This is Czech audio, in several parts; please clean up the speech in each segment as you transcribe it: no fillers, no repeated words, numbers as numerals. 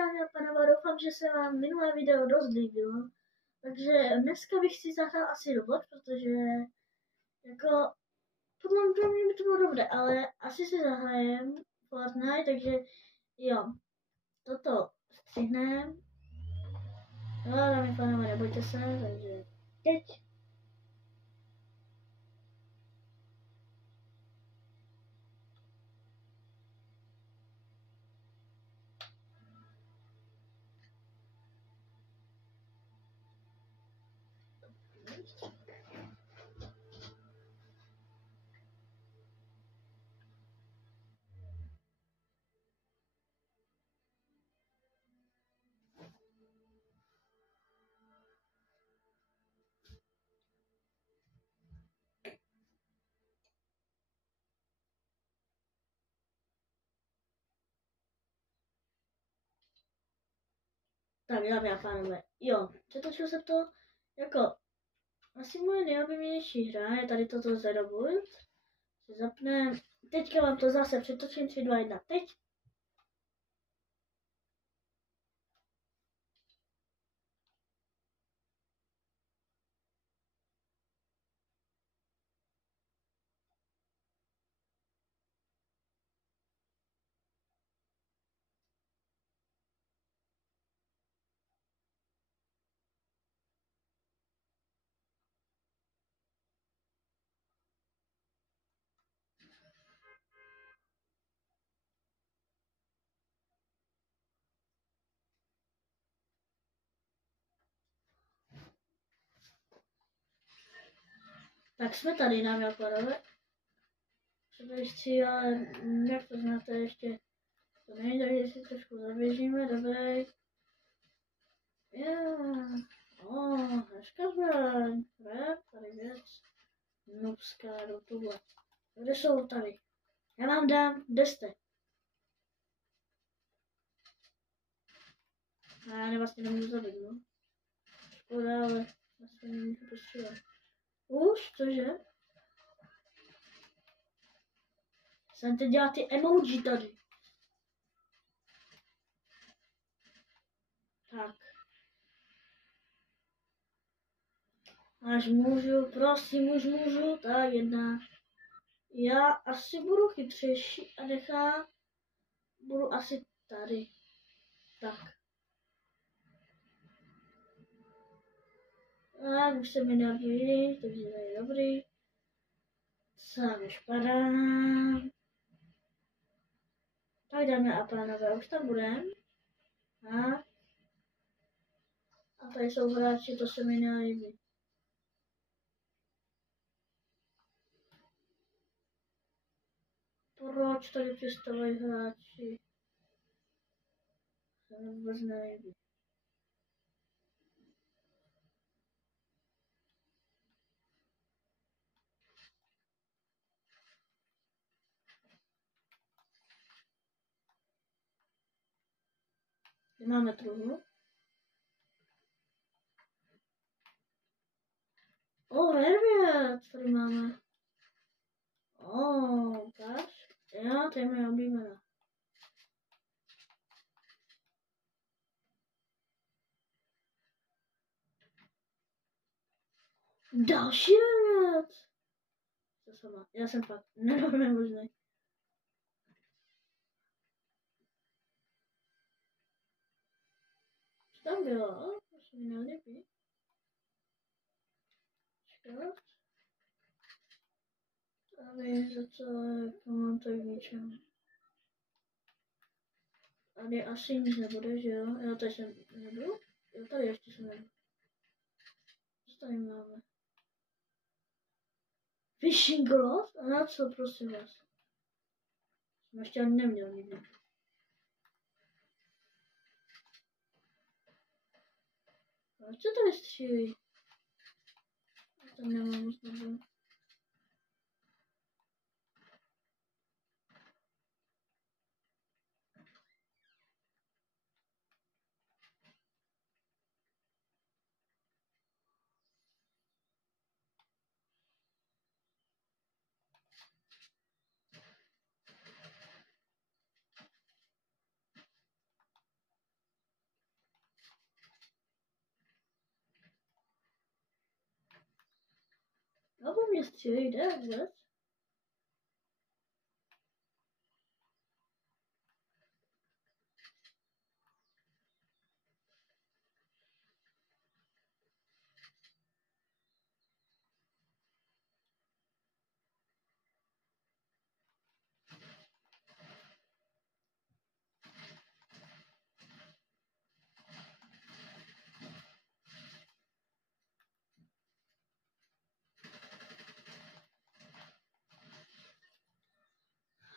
dámy a pánové, doufám, že se vám minulé video dost líbilo. Takže dneska bych si zahrál asi Roblox, protože jako podle mě by to bylo dobré, ale asi si zahrajem Fortnite, takže jo, toto střihnem. No, dámy a pánové, nebojte se, takže teď. Tak, dámy a pánové, jo, přetočil se to jako asi moje nejoblíbenější hra, je tady toto Zero Build. Zapneme, teďka vám to zase přetočím 3, 2, 1, teď. Tak jsme tady, dámy a pánové. Především, ale jak to znáte, ještě to nejde, takže si trošku zaběžíme, dobrý. Hezká zbraň, tady věc. Noobská do tuhle. Kde jsou tady? Já vám dám, kde jste? A já vlastně nemůžu zabít, no. Škoda, ale vlastně nemůžu postřílet. Už, cože? Jsem teď dělat ty emoji tady. Tak. Až můžu, prosím, už můžu. Tak, jedna. Já asi budu chytřejší a budu asi tady. Tak. A už se mi nelíbí, takže to je dobrý. Sám špadám. Tak dáme a pánové, už tam budem. A tady jsou hráči, to se mi nelíbí. Proč tady přistavují hráči? To mi vůbec nelíbí. Máme truhlu. Hervět tady máme. Ukáž. Jo, to je moje oblíbená. Další hervět. To sama. Já jsem fakt nemožný. Co tam bylo? To se mi nelíbí. Čekat. Aby za to mám to k ničemu. Tady asi nic nebude, že jo? Já tady jsem nebudu? Jo, tady ještě jsem nebudu. Co tady máme? Fishing rod? A na co, prosím vás? Jsem ještě ani neměl nikdy. A co tady střílí? Tam nemám moc nebudu. No po mě střílí, jde vůbec?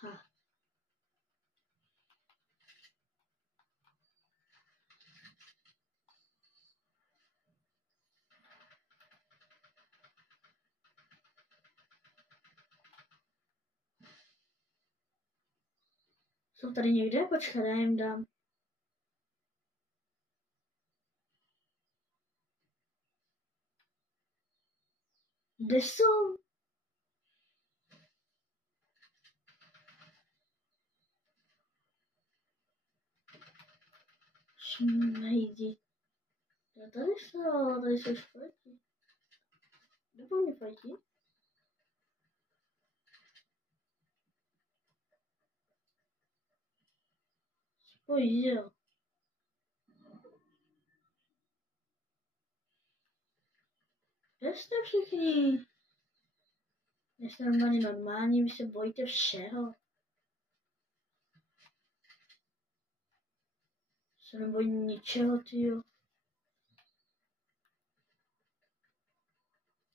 Ha. Jsou tady někde? Počkej, já jim dám. Kde jsou? Šmejdi. Já tady jsou špatí. Kde po mě fajtí? Spojí, jo. Kde jste všichni? Jste normální, vy se bojíte všeho. Se nebojím ničeho, tyjo.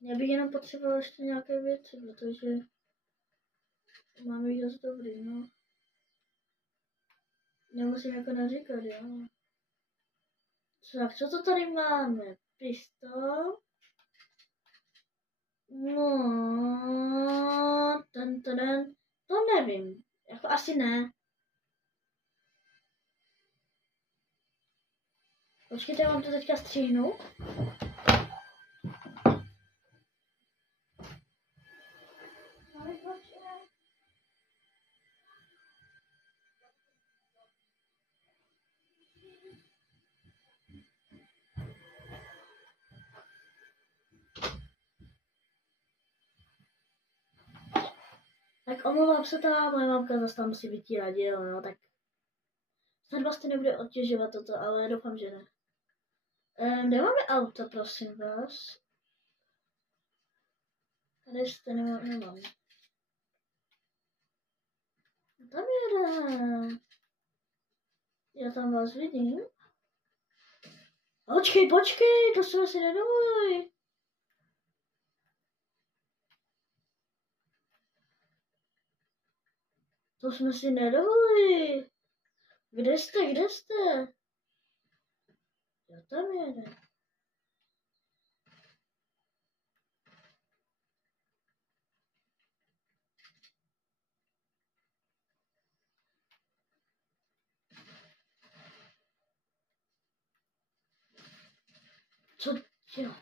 Já bych jenom potřeboval ještě nějaké věci, protože máme jít dost dobrý, no. Nemusím jako naříkat, jo. Tak, co to tady máme? Pistol. No, to nevím. Jako asi ne. Počkejte, já vám to teďka stříhnu. Tak omlouvám se, ta moje mamka zase tam musí vytírat, jo, no, tak snad vás to nebude odtěžovat toto, ale doufám, že ne. Nemáme auto, prosím vás. Tady jste, nemám. Tam jede. Já tam vás vidím. Počkej, to jsme si nedovolili. To jsme si nedovolili. Kde jste? Já tam jede. Co? Jo.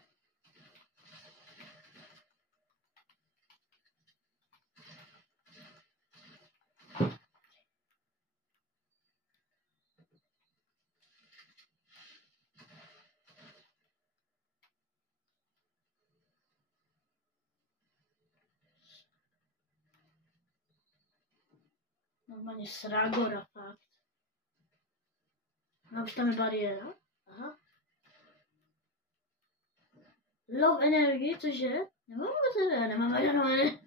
Normálně srágora, fakt. A už tam je bariéra. Aha. Low energy, cože? Nemáme žádnou.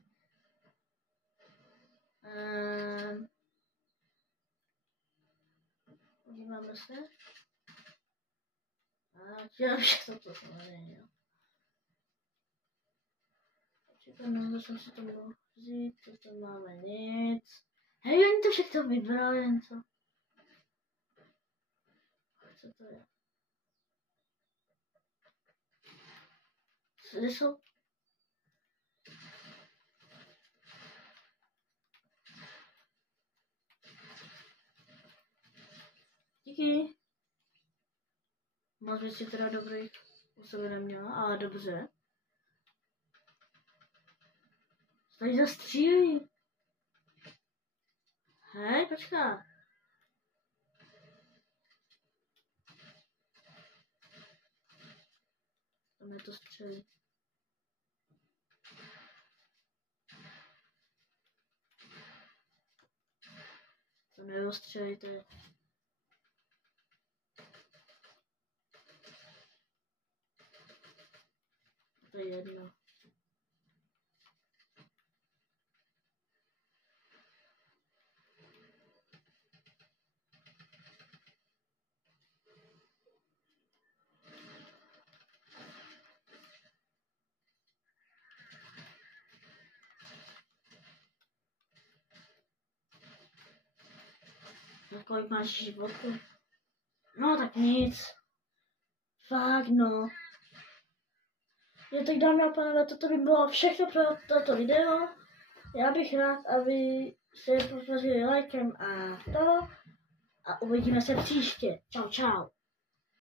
Podíváme se. Já všechno to samozřejmě, jo. Čekám, jsem si to mohl vzít, to tam máme nic. Hej, oni to všechno vybrali, jen co? Co to je? Co jsou? Díky. Moc věcí teda dobrý u sebe neměla, ale dobře. Tady zastřílí. Hej, počká. Tam je to střelí. nerozstřelejte. To je jedno. Na kolik máš životů? No tak nic. Fakt no. Jo, tak dámy a pánové, toto by bylo všechno pro toto video. Já bych rád, aby se podpořili lajkem a to. A uvidíme se příště. Čau, čau.